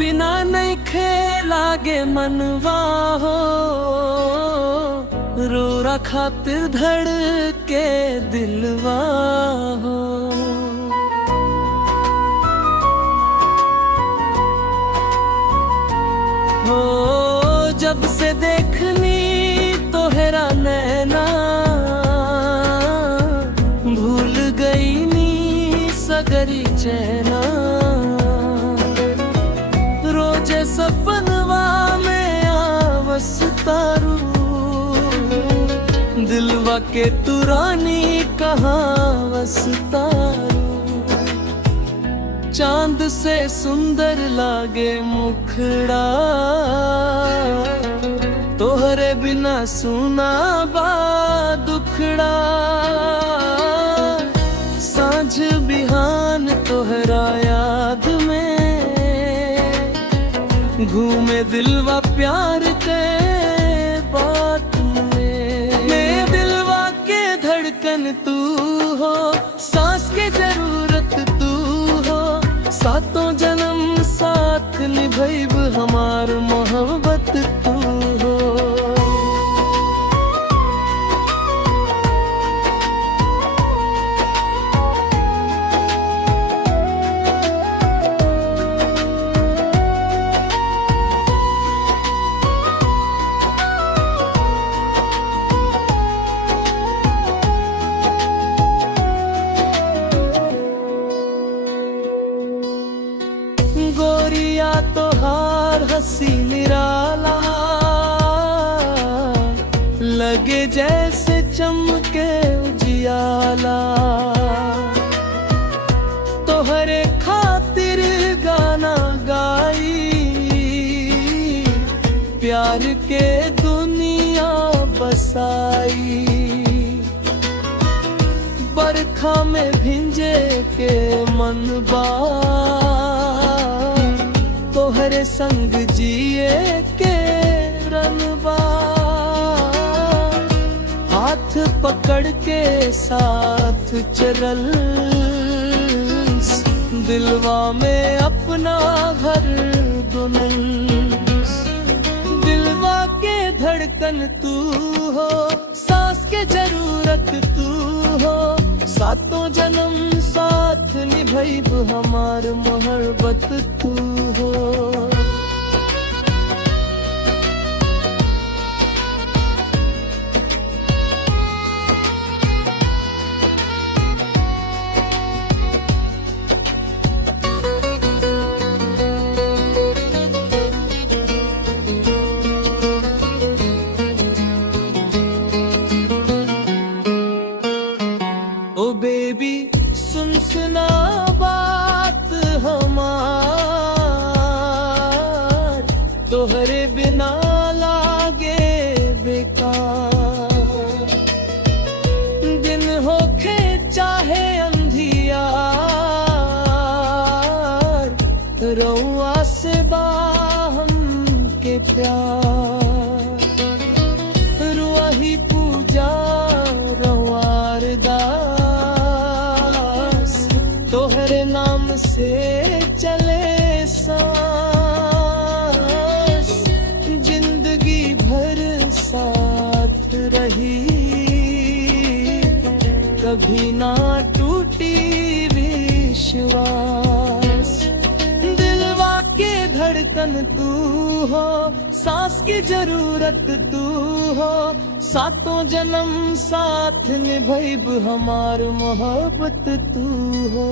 बिना नहीं खेलागे मनवा हो, रोरा खातिर धड़ के दिलवा हो। हो जब से देखनी तोहरा नैना, भूल गई नी सगरी चैना। रोजे सपनवा में आवस तारू, दिलवा के तुरानी कहाँ वसतारू। चांद से सुंदर लागे मुखड़ा, तोहरे बिना सुना बा दुखड़ा। सांझ बिहान तोहरा याद में, घूमे दिलवा प्यार के बात में। मेरे दिलवा के धड़कन तू हो, सांस के जरूरत तू हो। सातों जन्म साथ निभैब हमार मोहब्बत तू हो। गोरिया तोहार हंसी निराला, लगे जैसे चमके उजियाला। तोहरे खातिर गाना गाई, प्यार के दुनिया बसाई। बरखा में भिंजे के मनबा, तोहरे संग जिए के रनबा। हाथ पकड़ के साथ चलल, दिलवा में अपना घर बुनल। दिलवा के धड़कन तू हो, सांस के जरूरत तू हो। सातों जन्म साथ निभैब हमार मोहब्बत तू हो। ओ बेबी सुन सुना बात हमार, तोहरे बिना लागे बेकार। दिन होखे चाहे अंधियार, रउआ से बा हमके प्यार। रुआही पूजा रउआर दास, तोहरे नाम से चले सांस। जिंदगी भर साथ रही, कभी ना टूटी विश्वास। दिलवा के धड़कन तू हो, सांस की जरूरत तू हो। सातों जन्म साथ निभैब हमार मोहब्बत तू हो।